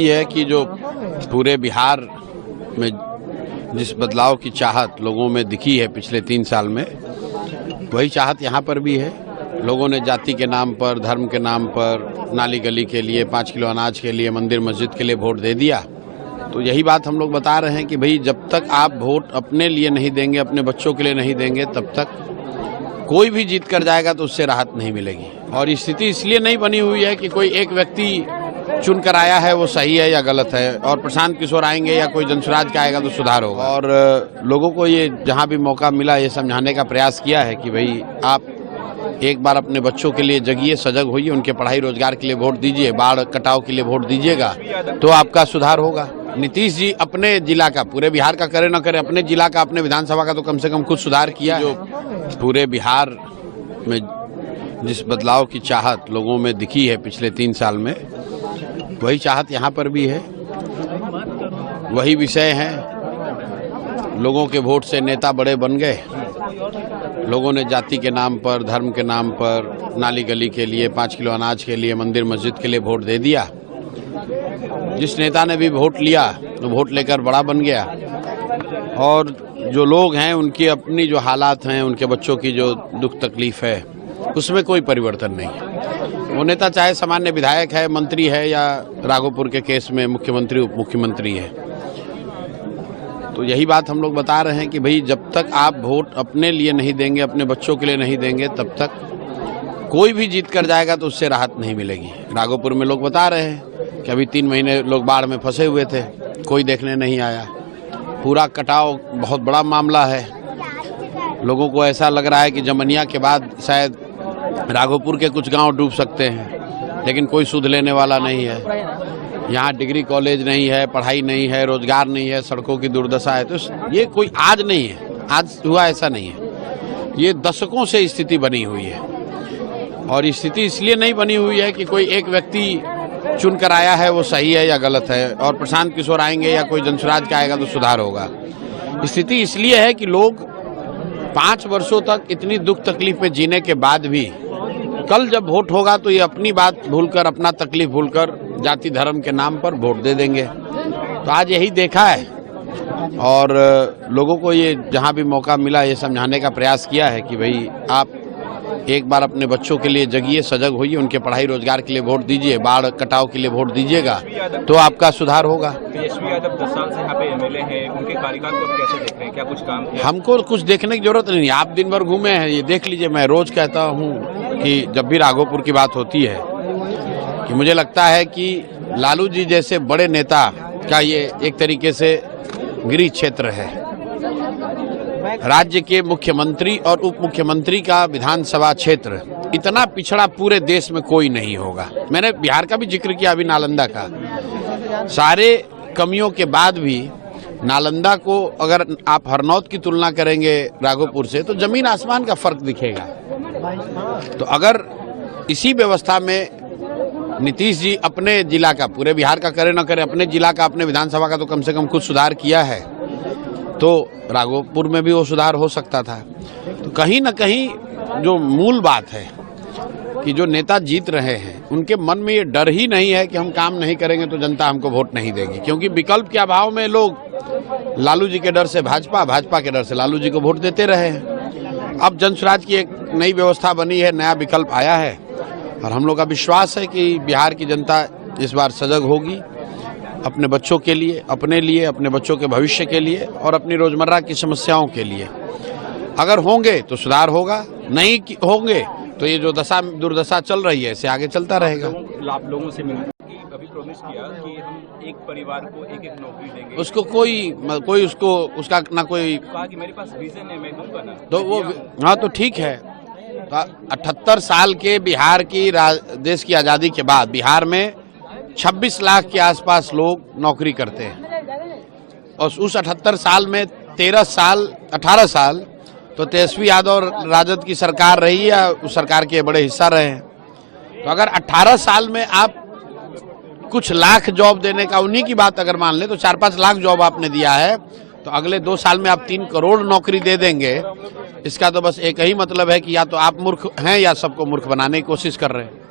ये है कि जो पूरे बिहार में जिस बदलाव की चाहत लोगों में दिखी है पिछले 3 साल में, वही चाहत यहाँ पर भी है। लोगों ने जाति के नाम पर, धर्म के नाम पर, नाली गली के लिए, 5 किलो अनाज के लिए, मंदिर मस्जिद के लिए वोट दे दिया। तो यही बात हम लोग बता रहे हैं कि भाई जब तक आप वोट अपने लिए नहीं देंगे, अपने बच्चों के लिए नहीं देंगे, तब तक कोई भी जीत कर जाएगा तो उससे राहत नहीं मिलेगी। और स्थिति इसलिए नहीं बनी हुई है कि कोई एक व्यक्ति चुन कर आया है वो सही है या गलत है, और प्रशांत किशोर आएंगे या कोई जनसुराज का आएगा तो सुधार होगा। और लोगों को ये जहां भी मौका मिला ये समझाने का प्रयास किया है कि भाई आप एक बार अपने बच्चों के लिए जगिए, सजग होइए, उनके पढ़ाई रोजगार के लिए वोट दीजिए, बाढ़ कटाव के लिए वोट दीजिएगा तो आपका सुधार होगा। नीतीश जी अपने जिला का, पूरे बिहार का करे न करे, अपने जिला का, अपने विधानसभा का तो कम से कम कुछ सुधार किया। जो पूरे बिहार में जिस बदलाव की चाहत लोगों में दिखी है पिछले 3 साल में, वही चाहत यहाँ पर भी है। वही विषय हैं। लोगों के वोट से नेता बड़े बन गए। लोगों ने जाति के नाम पर, धर्म के नाम पर, नाली गली के लिए, 5 किलो अनाज के लिए, मंदिर मस्जिद के लिए वोट दे दिया। जिस नेता ने भी वोट लिया तो वोट लेकर बड़ा बन गया। और जो लोग हैं उनकी अपनी जो हालात हैं, उनके बच्चों की जो दुख तकलीफ है, उसमें कोई परिवर्तन नहीं है। वो नेता चाहे सामान्य विधायक है, मंत्री है, या राघोपुर के केस में मुख्यमंत्री, उप मुख्यमंत्री है। तो यही बात हम लोग बता रहे हैं कि भाई जब तक आप वोट अपने लिए नहीं देंगे, अपने बच्चों के लिए नहीं देंगे, तब तक कोई भी जीत कर जाएगा तो उससे राहत नहीं मिलेगी। राघोपुर में लोग बता रहे हैं कि अभी 3 महीने लोग बाढ़ में फंसे हुए थे, कोई देखने नहीं आया। पूरा कटाव बहुत बड़ा मामला है। लोगों को ऐसा लग रहा है कि जमनिया के बाद शायद राघोपुर के कुछ गांव डूब सकते हैं, लेकिन कोई सुध लेने वाला नहीं है। यहाँ डिग्री कॉलेज नहीं है, पढ़ाई नहीं है, रोजगार नहीं है, सड़कों की दुर्दशा है। तो ये कोई आज नहीं है, आज हुआ ऐसा नहीं है। ये दशकों से स्थिति बनी हुई है। और स्थिति इसलिए नहीं बनी हुई है कि कोई एक व्यक्ति चुन कर आया है वो सही है या गलत है, और प्रशांत किशोर आएंगे या कोई जनसुराज का आएगा तो सुधार होगा। स्थिति इसलिए है कि लोग 5 वर्षों तक इतनी दुख तकलीफ में जीने के बाद भी कल जब वोट होगा तो ये अपनी बात भूलकर, अपना तकलीफ भूलकर जाति धर्म के नाम पर वोट दे देंगे। तो आज यही देखा है। और लोगों को ये जहां भी मौका मिला ये समझाने का प्रयास किया है कि भाई आप एक बार अपने बच्चों के लिए जगिए, सजग होइए, उनके पढ़ाई रोजगार के लिए वोट दीजिए, बाढ़ कटाव के लिए वोट दीजिएगा तो आपका सुधार होगा। तेजस्वी यादव 10 साल से यहाँ पे एमएलए हैं, उनके कार्यकाल को कैसे देख रहे हैं? क्या कुछ काम किया? हमको कुछ देखने की जरूरत नहीं। आप दिन भर घूमे हैं, ये देख लीजिए। मैं रोज कहता हूँ कि जब भी राघोपुर की बात होती है कि मुझे लगता है कि लालू जी जैसे बड़े नेता का ये एक तरीके से गृह क्षेत्र है। राज्य के मुख्यमंत्री और उप मुख्यमंत्री का विधानसभा क्षेत्र इतना पिछड़ा पूरे देश में कोई नहीं होगा। मैंने बिहार का भी जिक्र किया, अभी नालंदा का। सारे कमियों के बाद भी नालंदा को अगर आप हरनौत की तुलना करेंगे राघोपुर से तो जमीन आसमान का फर्क दिखेगा। तो अगर इसी व्यवस्था में नीतीश जी अपने जिला का, पूरे बिहार का करे न करे, अपने जिला का, अपने विधानसभा का तो कम से कम कुछ सुधार किया है, तो राघोपुर में भी वो सुधार हो सकता था। तो कहीं न कहीं जो मूल बात है कि जो नेता जीत रहे हैं उनके मन में ये डर ही नहीं है कि हम काम नहीं करेंगे तो जनता हमको वोट नहीं देगी। क्योंकि विकल्प के अभाव में लोग लालू जी के डर से भाजपा, भाजपा के डर से लालू जी को वोट देते रहे हैं। अब जनसुराज की एक नई व्यवस्था बनी है, नया विकल्प आया है, और हम लोग का विश्वास है कि बिहार की जनता इस बार सजग होगी अपने बच्चों के लिए, अपने लिए, अपने बच्चों के भविष्य के लिए और अपनी रोजमर्रा की समस्याओं के लिए। अगर होंगे तो सुधार होगा, नहीं होंगे तो ये जो दुर्दशा चल रही है इसे आगे चलता रहेगा। आप लोगों से मिलकर अभी प्रॉमिस किया कि हम एक परिवार को एक नौकरी देंगे। उसको कोई उसको उसका ना कोई कहा कि मेरे पास विजन है, मैं दूंगा ना। तो वो हाँ तो ठीक है। 78 साल के बिहार की देश की आज़ादी के बाद बिहार में 26 लाख के आसपास लोग नौकरी करते हैं, और उस 78 साल में 18 साल तो तेजस्वी यादव और राजद की सरकार रही या उस सरकार के बड़े हिस्सा रहे हैं। तो अगर 18 साल में आप कुछ लाख जॉब देने का, उन्हीं की बात अगर मान ले तो 4-5 लाख जॉब आपने दिया है, तो अगले 2 साल में आप 3 करोड़ नौकरी दे देंगे। इसका तो बस एक ही मतलब है कि या तो आप मूर्ख हैं या सबको मूर्ख बनाने की कोशिश कर रहे हैं।